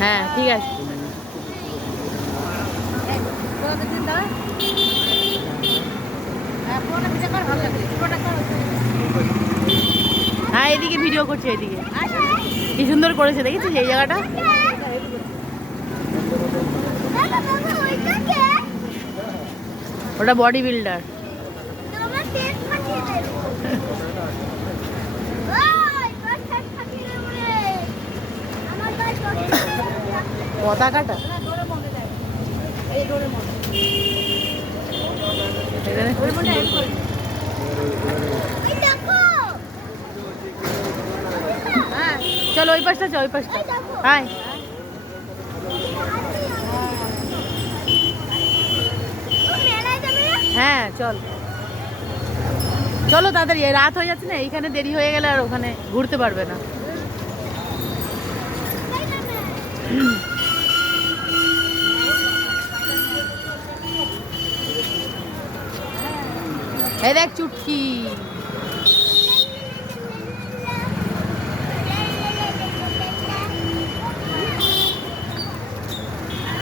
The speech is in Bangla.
হ্যাঁ ঠিক আছে। হ্যাঁ এদিকে ভিডিও করছে, এদিকে কি সুন্দর করেছে দেখেছিস এই জায়গাটা? ওটা বডি বিল্ডার। পতাকাটা চলো ওই পাশটা, চল ওই পাশটা। হ্যাঁ হ্যাঁ চল চলো তাড়াতাড়ি, রাত হয়ে যাচ্ছে না, এইখানে দেরি হয়ে গেলে আর ওখানে ঘুরতে পারবে না। এই দেখ চুটকি।